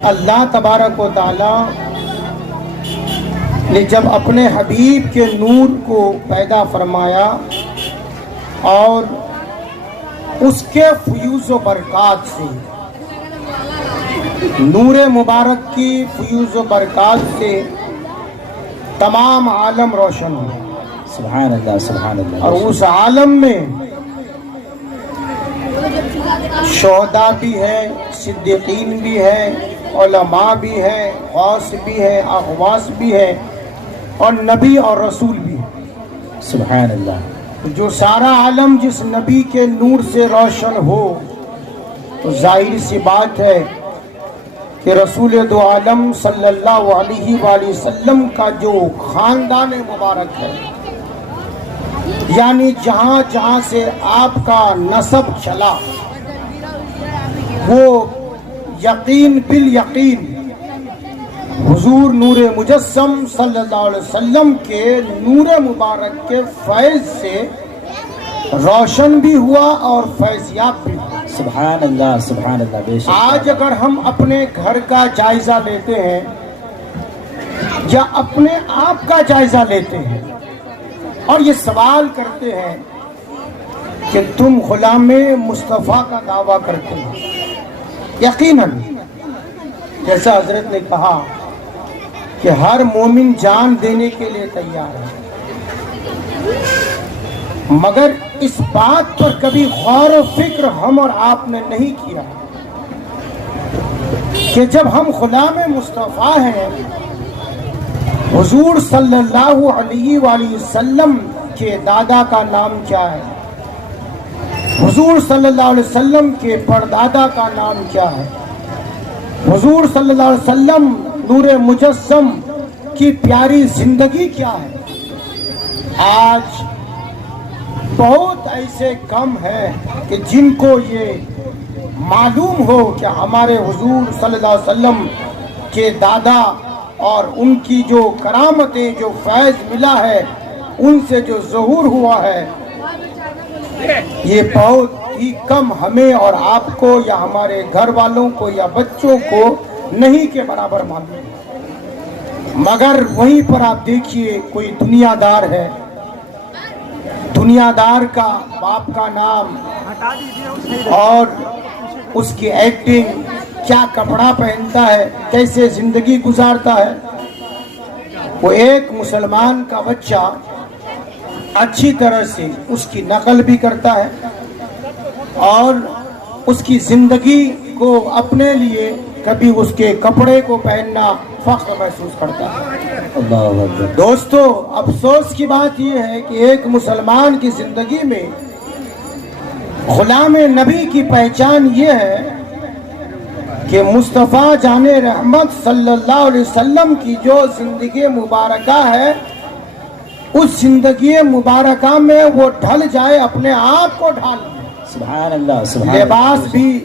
اللہ تبارک و تعالی نے جب اپنے حبیب کے نور کو پیدا فرمایا اور اس کے فیوز و برکات سے، نور مبارک کی فیوز و برکات سے تمام عالم روشن ہو. سبحان اللہ سبحان اللہ. اور اس عالم میں شہداء بھی ہے، صدیقین بھی ہے، علماء بھی ہے، غوث بھی ہے، اغواث بھی ہے، اور نبی اور رسول بھی ہے. سبحان اللہ. جو سارا عالم جس نبی کے نور سے روشن ہو تو ظاہر سی بات ہے کہ رسول دو عالم صلی اللہ علیہ وآلہ وسلم کا جو خاندان مبارک ہے، یعنی جہاں جہاں سے آپ کا نسب چلا، وہ یقین بالیقین حضور نور مجسم صلی اللہ علیہ وسلم کے نور مبارک کے فیض سے روشن بھی ہوا اور فیضیاب بھی ہوا. سبحان اللہ سبحان اللہ. بے شک. آج اگر ہم اپنے گھر کا جائزہ لیتے ہیں یا اپنے آپ کا جائزہ لیتے ہیں اور یہ سوال کرتے ہیں کہ تم غلام مصطفیٰ کا دعویٰ کرتے ہو، یقیناً جیسا حضرت نے کہا کہ ہر مومن جان دینے کے لیے تیار ہے، مگر اس بات پر کبھی غور و فکر ہم اور آپ نے نہیں کیا کہ جب ہم غلام مصطفیٰ ہیں، حضور صلی اللہ علیہ وآلہ وسلم کے دادا کا نام کیا ہے، حضور صلی اللہ علیہ وسلم کے پردادا کا نام کیا ہے، حضور صلی اللہ علیہ وسلم نور مجسم کی پیاری زندگی کیا ہے. آج بہت ایسے کم ہیں کہ جن کو یہ معلوم ہو کہ ہمارے حضور صلی اللہ علیہ وسلم کے دادا اور ان کی جو کرامتیں، جو فیض ملا ہے، ان سے جو ظہور ہوا ہے، یہ بہت ہی کم ہمیں اور آپ کو یا ہمارے گھر والوں کو یا بچوں کو نہیں کے برابر معلوم ہے. مگر وہیں پر آپ دیکھیے کوئی دنیا دار ہے، دنیا دار کا باپ کا نام اور اس کی ایکٹنگ، کیا کپڑا پہنتا ہے، کیسے زندگی گزارتا ہے، وہ ایک مسلمان کا بچہ اچھی طرح سے اس کی نقل بھی کرتا ہے اور اس کی زندگی کو اپنے لیے کبھی اس کے کپڑے کو پہننا فخر محسوس کرتا ہے. اللہ اکبر. دوستو، افسوس کی بات یہ ہے کہ ایک مسلمان کی زندگی میں غلام نبی کی پہچان یہ ہے کہ مصطفیٰ جان رحمت صلی اللہ علیہ وسلم کی جو زندگی مبارکہ ہے، اس زندگی مبارکہ میں وہ ڈھل جائے، اپنے آپ کو ڈھال. سبحان اللہ سبحان. لباس بھی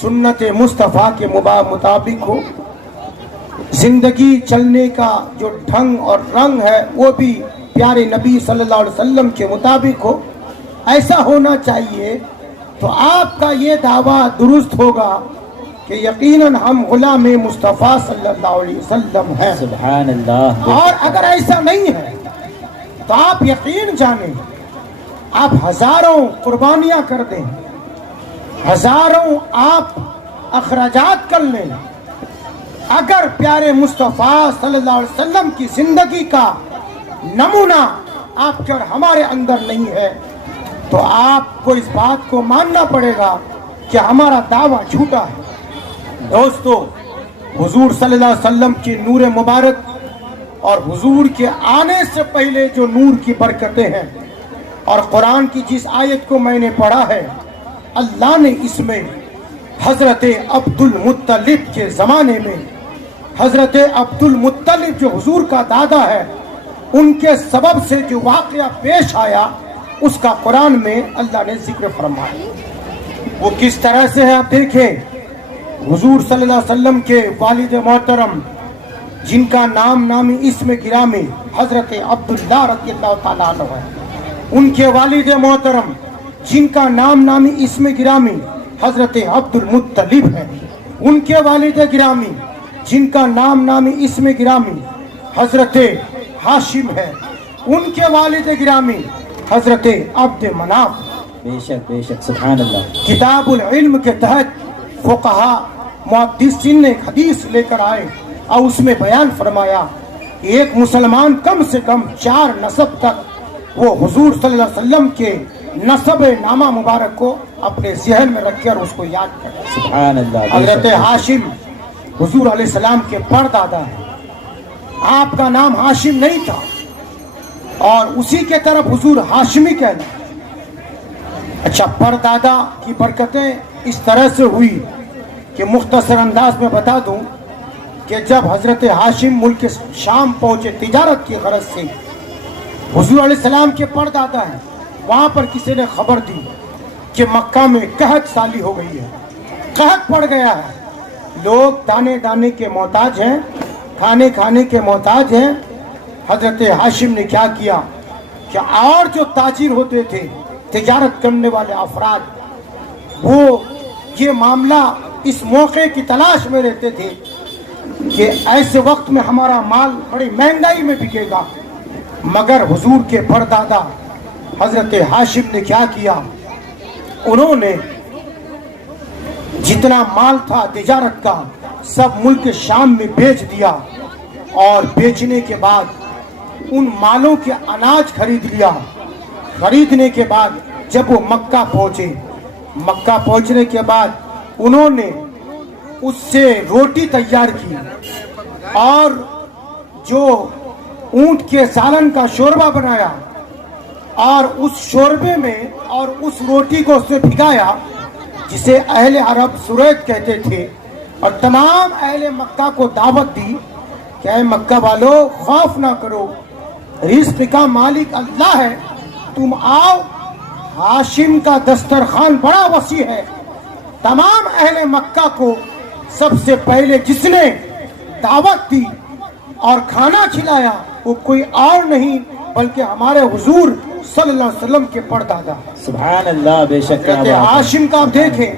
سنت مصطفیٰ کے مطابق ہو، زندگی چلنے کا جو ڈھنگ اور رنگ ہے وہ بھی پیارے نبی صلی اللہ علیہ وسلم کے مطابق ہو. ایسا ہونا چاہیے تو آپ کا یہ دعویٰ درست ہوگا کہ یقیناً ہم غلام مصطفیٰ صلی اللہ علیہ وسلم ہیں. سبحان اللہ. اور اگر ایسا نہیں ہے تو آپ یقین جانیں، آپ ہزاروں قربانیاں کر دیں، ہزاروں آپ اخراجات کر لیں، اگر پیارے مصطفیٰ صلی اللہ علیہ وسلم کی زندگی کا نمونہ آپ کے اور ہمارے اندر نہیں ہے تو آپ کو اس بات کو ماننا پڑے گا کہ ہمارا دعویٰ جھوٹا ہے. دوستو، حضور صلی اللہ علیہ وسلم کی نور مبارک اور حضور کے آنے سے پہلے جو نور کی برکتیں ہیں، اور قرآن کی جس آیت کو میں نے پڑھا ہے، اللہ نے اس میں حضرت عبد المطلب کے زمانے میں، حضرت عبد المطلب جو حضور کا دادا ہے، ان کے سبب سے جو واقعہ پیش آیا اس کا قرآن میں اللہ نے ذکر فرمایا. وہ کس طرح سے ہے آپ دیکھیں. حضور صلی اللہ علیہ وسلم کے والد محترم جن کا نامی اسم گرامی حضرت عبداللہ رضی اللہ تعالیٰ عنہ ہے، ان کے والد محترم جن کا نامی اسم گرامی حضرت عبد المطلب ہے، ان کے والد گرامی جن کا نام نامی اسم گرامی حضرت ہاشم ہے، ان کے والد گرامی حضرت عبد مناف۔ بے شک سبحان اللہ۔ کتاب العلم کے تحت فقہا محدثین نے ایک حدیث لے کر آئے اور اس میں بیان فرمایا کہ ایک مسلمان کم سے کم 4 نسب تک وہ حضور صلی اللہ علیہ وسلم کے نسب نامہ مبارک کو اپنے ذہن میں رکھ کر اس کو یاد کرے۔ سبحان اللہ۔ حضرت ہاشم حضور علیہ السلام کے پردادا ہیں، آپ کا نام ہاشم نہیں تھا اور اسی کے طرف حضور ہاشمی کہنا۔ اچھا، پردادا کی برکتیں اس طرح سے ہوئی کہ مختصر انداز میں بتا دوں کہ جب حضرت ہاشم ملک شام پہنچے تجارت کی غرض سے، حضور علیہ السلام کے پردادا ہیں، وہاں پر کسی نے خبر دی کہ مکہ میں قحط سالی ہو گئی ہے، قحط پڑ گیا ہے، لوگ دانے دانے کے محتاج ہیں، کھانے کھانے کے محتاج ہیں۔ حضرت ہاشم نے کیا کیا کہ اور جو تاجر ہوتے تھے، تجارت کرنے والے افراد، وہ یہ معاملہ اس موقع کی تلاش میں رہتے تھے کہ ایسے وقت میں ہمارا مال بڑی مہنگائی میں بکے گا، مگر حضور کے پردادا حضرت ہاشم نے کیا کیا، انہوں نے جتنا مال تھا تجارت کا سب ملک شام میں بیچ دیا، اور بیچنے کے بعد ان مالوں کے اناج خرید لیا۔ خریدنے کے بعد جب وہ مکہ پہنچے، مکہ پہنچنے کے بعد انہوں نے اس سے روٹی تیار کی اور جو اونٹ کے سالن کا شوربہ بنایا اور اس شوربے میں اور اس روٹی کو اس سے بھگایا، جسے اہل عرب سریت کہتے تھے، اور تمام اہل مکہ کو دعوت دی کہ اے مکہ والو، خوف نہ کرو، رزق کا مالک اللہ ہے، تم آؤ، ہاشم کا دسترخوان بڑا وسیع ہے۔ تمام اہل مکہ کو سب سے پہلے جس نے دعوت دی اور کھانا کھلایا وہ کوئی اور نہیں بلکہ ہمارے حضور صلی اللہ علیہ وسلم کے پردادا۔ سبحان اللہ، بے شک۔ ہاشم کا آپ دیکھیں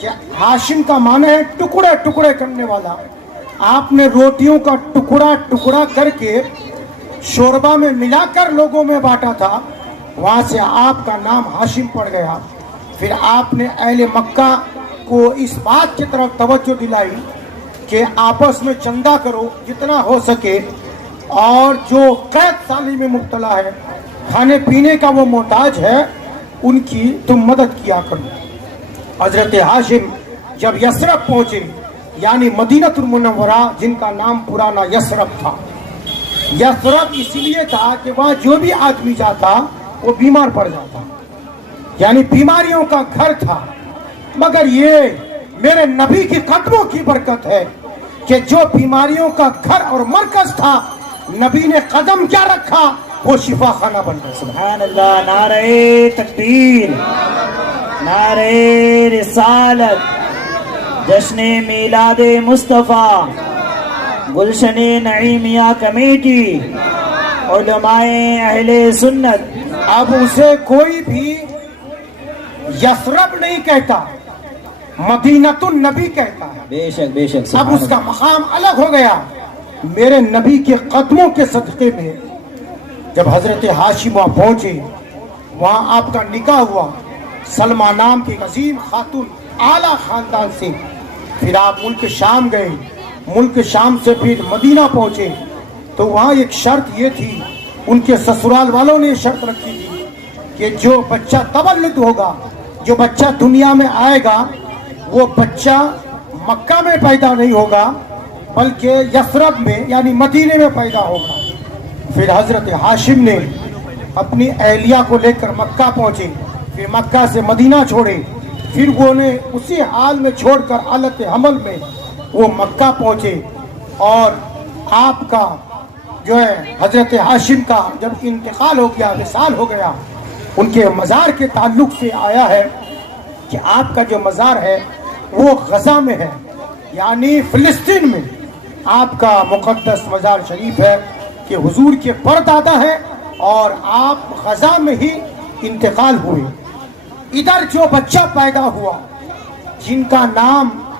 کہ ہاشم کا معنی ہے ٹکڑے ٹکڑے کرنے والا۔ آپ نے روٹیوں کا ٹکڑا ٹکڑا کر کے شوربہ میں ملا کر لوگوں میں بانٹا تھا، وہاں سے آپ کا نام ہاشم پڑ گیا۔ پھر آپ نے اہل مکہ کو اس بات کی طرف توجہ دلائی کہ آپس میں چندہ کرو جتنا ہو سکے، اور جو قحط سالی میں مبتلا ہے، کھانے پینے کا وہ محتاج ہے، ان کی تم مدد کیا کرو۔ حضرت ہاشم جب یثرب پہنچے، یعنی مدینہ المنورہ، جن کا نام پرانا یثرب تھا، یثرب اس لیے تھا کہ وہاں جو بھی آدمی جاتا وہ بیمار پڑ جاتا، یعنی بیماریوں کا گھر تھا۔ مگر یہ میرے نبی کی قدموں کی برکت ہے کہ جو بیماریوں کا گھر اور مرکز تھا، نبی نے قدم کیا رکھا، وہ شفا خانہ بن گیا۔ سبحان اللہ، نعرہ تکبیر، نعرہ رسالت، جشن میلاد مصطفیٰ، گلشن نعیمیہ کمیٹی، علماء اہل سنت۔ اب اسے کوئی بھی یثرب نہیں کہتا، مدینۃ النبی کہتا ہے۔ بے شک بے شک۔ اب اس کا مقام الگ ہو گیا۔ میرے نبی کے قدموں کے صدقے میں جب حضرت ہاشم وہاں پہنچے، وہاں آپ کا نکاح ہوا سلمہ نام کی عظیم خاتون اعلیٰ خاندان سے۔ پھر آپ ملک شام گئے، ملک شام سے پھر مدینہ پہنچے، تو وہاں ایک شرط یہ تھی، ان کے سسرال والوں نے شرط رکھی تھی کہ جو بچہ تولد ہوگا، جو بچہ دنیا میں آئے گا، وہ بچہ مکہ میں پیدا نہیں ہوگا بلکہ یثرب میں یعنی مدینے میں پیدا ہوگا۔ پھر حضرت ہاشم نے اپنی اہلیہ کو لے کر مکہ پہنچے، پھر مکہ سے مدینہ چھوڑے، پھر وہ نے اسی حال میں چھوڑ کر حالت حمل میں وہ مکہ پہنچے، اور آپ کا جو ہے حضرت ہاشم کا جب انتقال ہو گیا، وصال ہو گیا، ان کے مزار کے تعلق سے آیا ہے کہ آپ کا جو مزار ہے وہ غزہ میں ہے، یعنی فلسطین میں آپ کا مقدس مزار شریف ہے کہ حضور کے پردادا ہے، اور آپ غزہ میں ہی انتقال ہوئے۔ ادھر جو بچہ پیدا ہوا جن کا نام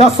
10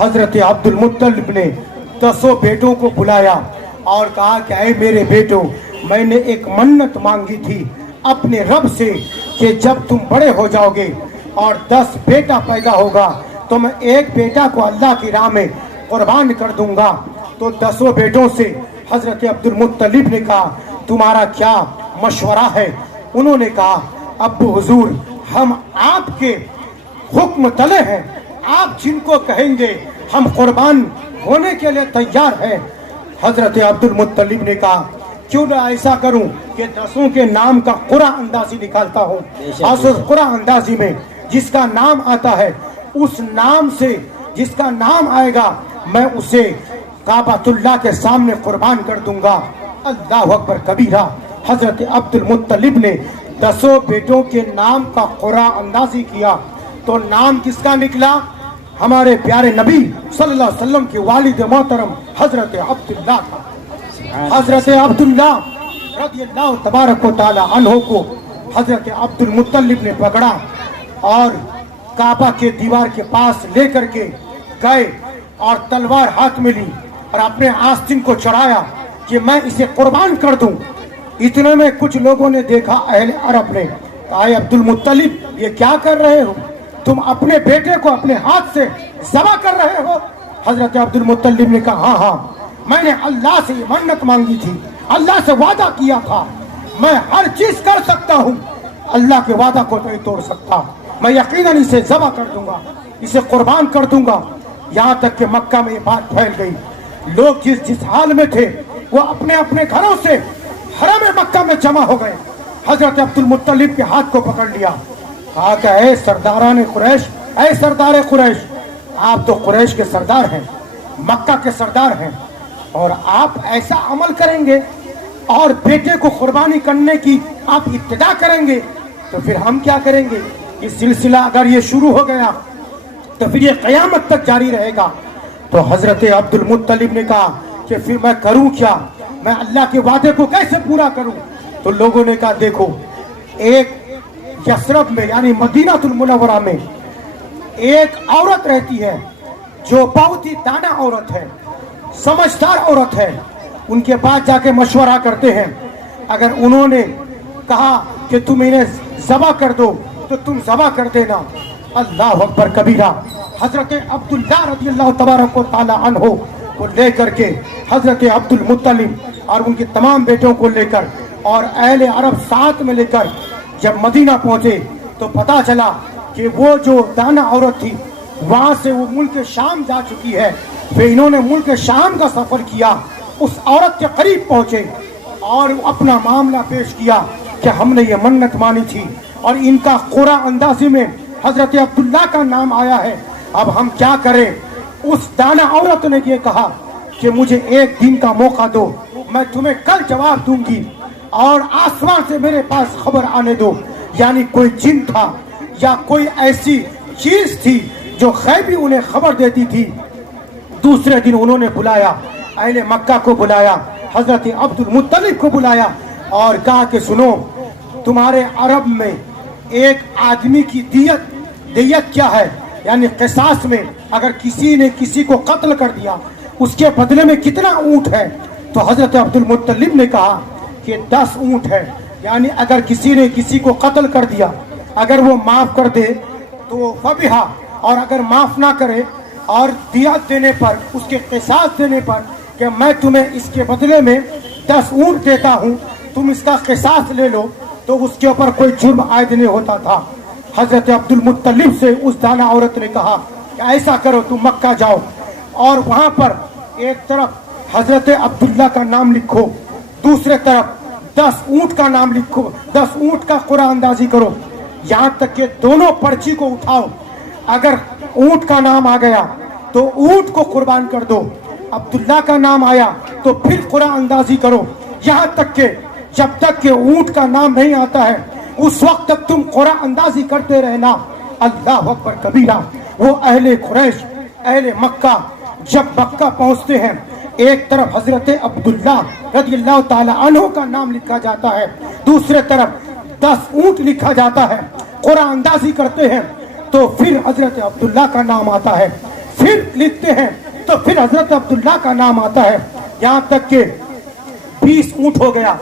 حضرت عبد المطلب نے 10 بیٹوں کو بلایا اور کہا کہ اے میرے بیٹوں، میں نے ایک منت مانگی تھی اپنے رب سے کہ جب تم بڑے ہو جاؤ گے اور 10 بیٹا پیدا ہوگا تو میں ایک بیٹا کو اللہ کی راہ میں قربان کر دوں گا۔ تو 10 بیٹوں سے حضرت عبد المطلب نے کہا تمہارا کیا مشورہ ہے؟ انہوں نے کہا ابو حضور ہم آپ کے حکم تلے ہیں، آپ جن کو کہیں گے ہم قربان ہونے کے لیے تیار ہیں۔ حضرت عبد المطلب نے کہا کیوں نہ ایسا کروں کہ 10 کے نام کا قرآن اندازی نکالتا ہوں، اور اس قرآن اندازی میں جس کا نام آتا ہے اس نام سے جس کا نام آئے گا میں اسے کعبۃ اللہ کے سامنے قربان کر دوں گا۔ اللہ اکبر کبیرہ۔ حضرت عبد المطلب نے 10 بیٹوں کے نام کا قرآن اندازی کیا تو نام کس کا نکلا؟ ہمارے پیارے نبی صلی اللہ علیہ وسلم کے والد محترم حضرت عبداللہ کا۔ حضرت عبداللہ رضی اللہ تبارک و تعالی عنہ کو حضرت عبد المطلب نے پکڑا اور کعبہ کے دیوار کے پاس لے کر کے گئے اور تلوار ہاتھ میں لی اور اپنے آستین کو چڑھایا کہ میں اسے قربان کر دوں۔ اتنے میں کچھ لوگوں نے دیکھا، اہل عرب نے کہا اے عبد المطلب یہ کیا کر رہے ہو؟ تم اپنے بیٹے کو اپنے ہاتھ سے ذبح کر رہے ہو؟ حضرت عبد المطلب نے کہا ہاں میں نے اللہ سے یہ منت مانگی تھی، اللہ سے وعدہ کیا تھا، میں ہر چیز کر سکتا ہوں، اللہ کے وعدہ کو نہیں توڑ سکتا، میں یقیناً اسے ذبح کر دوں گا، اسے قربان کر دوں گا۔ یہاں تک کہ مکہ میں یہ بات پھیل گئی، لوگ جس حال میں تھے وہ اپنے اپنے گھروں سے حرم مکہ میں جمع ہو گئے۔ حضرت عبد المطلب کے ہاتھ کو پکڑ لیا، کہا کہ اے سرداران قریش، اے سردار قریش، آپ تو قریش کے سردار ہیں، مکہ کے سردار ہیں، اور آپ ایسا عمل کریں گے اور بیٹے کو قربانی کرنے کی آپ ابتدا کریں گے تو پھر ہم کیا کریں گے؟ یہ سلسلہ اگر یہ شروع ہو گیا تو پھر یہ قیامت تک جاری رہے گا۔ تو حضرت عبد المطلب نے کہا کہ پھر میں کروں کیا، میں اللہ کے وعدے کو کیسے پورا کروں؟ تو لوگوں نے کہا دیکھو، ایک یثرب میں یعنی مدینہ المنورہ میں ایک عورت رہتی ہے جو بہت ہی دانا عورت ہے، سمجھدار عورت ہے، ان کے پاس جا کے مشورہ کرتے ہیں، اگر انہوں نے کہا کہ تم انہیں ذبح کر دو تو تم ذبح کر دینا۔ اللہ اکبر کبیرہ۔ حضرت عبداللہ رضی اللہ تبارک و تعالی عنہ کو لے کر کے حضرت عبد المطلب اور ان کے تمام بیٹوں کو لے کر اور اہل عرب ساتھ میں لے کر جب مدینہ پہنچے تو پتا چلا کہ وہ جو دانا عورت تھی وہاں سے وہ ملک شام جا چکی ہے۔ پھر انہوں نے ملک شام کا سفر کیا، اس عورت کے قریب پہنچے اور اپنا معاملہ پیش کیا کہ ہم نے یہ منت مانی تھی اور ان کا قرآن اندازی میں حضرت عبداللہ کا نام آیا ہے، اب ہم کیا کریں؟ اس دانا عورت نے یہ کہا کہ مجھے ایک دن کا موقع دو، میں تمہیں کل جواب دوں گی، اور آسمان سے میرے پاس خبر آنے دو، یعنی کوئی جن تھا یا کوئی ایسی چیز تھی جو غیبی انہیں خبر دیتی تھی۔ دوسرے دن انہوں نے بلایا، اہل مکہ کو بلایا، حضرت عبد المطلب کو بلایا اور کہا کہ سنو، تمہارے عرب میں ایک آدمی کی دیت کیا ہے، یعنی قصاص میں اگر کسی نے کسی کو قتل کر دیا اس کے بدلے میں کتنا اونٹ ہے؟ تو حضرت عبد المطلب نے کہا کہ 10 اونٹ ہے، یعنی اگر کسی نے کسی کو قتل کر دیا اگر وہ معاف کر دے تو فبہا، اور اگر معاف نہ کرے اور دیت دینے پر، اس کے قصاص دینے پر کہ میں تمہیں اس کے بدلے میں 10 اونٹ دیتا ہوں، تم اس کا قصاص لے لو، تو اس کے اوپر کوئی جرم عائد نہیں ہوتا تھا۔ حضرت عبد المطلب سے اس دانا عورت نے کہا کہ ایسا کرو، تم مکہ جاؤ اور وہاں پر ایک طرف حضرت عبداللہ کا نام لکھو، دوسرے طرف 10 اونٹ کا نام لکھو، 10 اونٹ کا قرآن اندازی کرو، یہاں تک کہ دونوں پرچی کو اٹھاؤ، اگر اونٹ کا نام آ گیا تو اونٹ کو قربان کر دو، عبداللہ کا نام آیا تو پھر قرآن اندازی کرو، یہاں تک کہ جب تک کہ اونٹ کا نام نہیں آتا ہے اس وقت تک تم قرآن اندازی کرتے رہنا۔ اللہ اکبر کبیرہ۔ وہ اہل قریش، اہل مکہ جب مکہ پہنچتے ہیں، ایک طرف حضرت عبداللہ رضی اللہ تعالی عنہ کا نام لکھا جاتا ہے، دوسرے طرف 10 اونٹ لکھا جاتا ہے، قرآن اندازی کرتے ہیں تو پھر حضرت عبداللہ کا نام آتا ہے۔ پھر لکھتے ہیں تو پھر حضرت عبداللہ کا نام آتا ہے، یہاں تک کہ 20 اونٹ ہو گیا،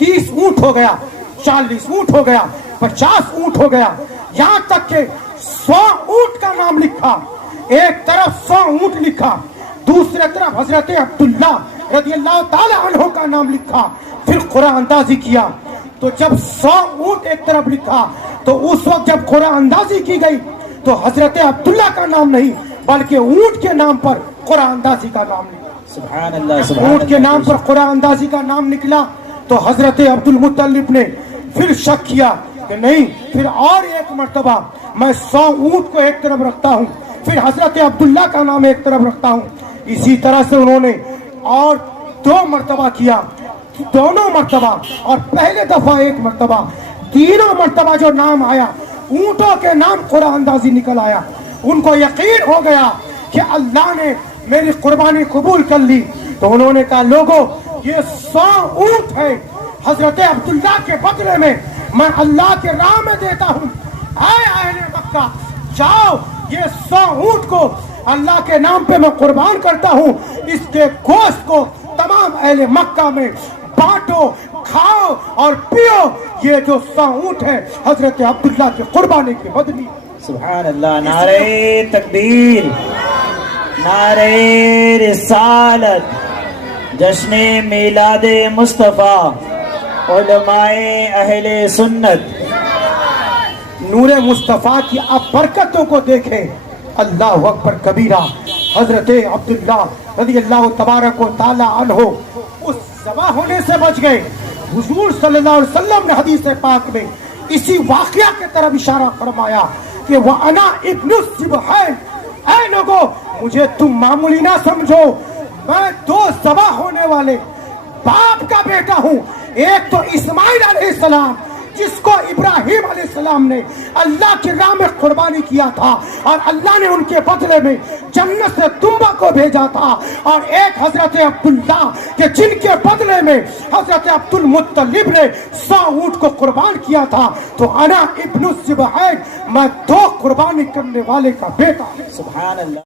30 اونٹ ہو گیا، 40 اونٹ ہو گیا، 50 اونٹ ہو گیا، یہاں تک کہ 100 اونٹ کا نام لکھا، ایک طرف 100 اونٹ لکھا، دوسرے طرف حضرت عبداللہ رضی اللہ تعالی عنہ کا نام لکھا، پھر قرآن اندازی کیا تو جب 100 اونٹ ایک طرف لکھا تو اس وقت جب قرآن اندازی کی گئی تو حضرت عبداللہ کا نام نہیں بلکہ اونٹ کے نام پر قرآن اندازی کا نام نکلا۔ سبحان اللہ، سبحان اونٹ کے اللہ۔ نام پر قرآن اندازی کا نام نکلا تو حضرت عبد المطلب نے پھر شک کیا کہ نہیں، پھر اور ایک مرتبہ میں 100 اونٹ کو ایک طرف رکھتا ہوں، پھر حضرت عبداللہ کا نام ایک طرف رکھتا ہوں۔ اسی طرح سے انہوں نے اور 2 مرتبہ کیا، دونوں مرتبہ اور پہلے دفعہ 1 مرتبہ، تینوں مرتبہ جو نام آیا اونٹوں کے نام قرآن اندازی نکل آیا۔ ان کو یقین ہو گیا کہ اللہ نے میری قربانی قبول کر لی، تو انہوں نے کہا لوگوں یہ 100 اونٹ ہے حضرت عبداللہ کے بدلے میں میں اللہ کے راہ میں دیتا ہوں، اے اہل مکہ جاؤ یہ 100 اونٹ کو اللہ کے نام پہ میں قربان کرتا ہوں، اس کے گوشت کو تمام اہل مکہ میں بانٹو، کھاؤ اور پیو، یہ جو 100 اونٹ ہے حضرت عبداللہ کی قربانی کے بدلی۔ سبحان اللہ، نعرہ تکبیر، نعرہ رسالت، جشن میلاد مصطفیٰ، علماء اہل سنت۔ نور مصطفیٰ کی اب برکتوں کو دیکھیں، اللہ اکبر کبیرہ۔ حضرت عبداللہ رضی اللہ تبارک و تعالی عنہ اس ذبح ہونے سے بچ گئے۔ حضور صلی اللہ علیہ وسلم نے حدیث پاک میں اسی واقعہ کی طرف اشارہ فرمایا کہ وَأَنَا ابْنُ الذِّبْحَيْنِ، اے لوگو مجھے تم معمولی نہ سمجھو، میں 2 ذبح ہونے والے باپ کا بیٹا ہوں، ایک تو اسماعیل علیہ السلام جس کو ابراہیم علیہ السلام نے اللہ کی راہ میں قربانی کیا تھا اور اللہ نے ان کے بدلے میں جنت سے تنبا کو بھیجا تھا، اور ایک حضرت عبداللہ کہ جن کے بدلے میں حضرت عبد المطلب نے 100 اونٹ کو قربان کیا تھا۔ تو انا ابن الذبحین، میں 2 قربانی کرنے والے کا بیٹا۔ سبحان اللہ۔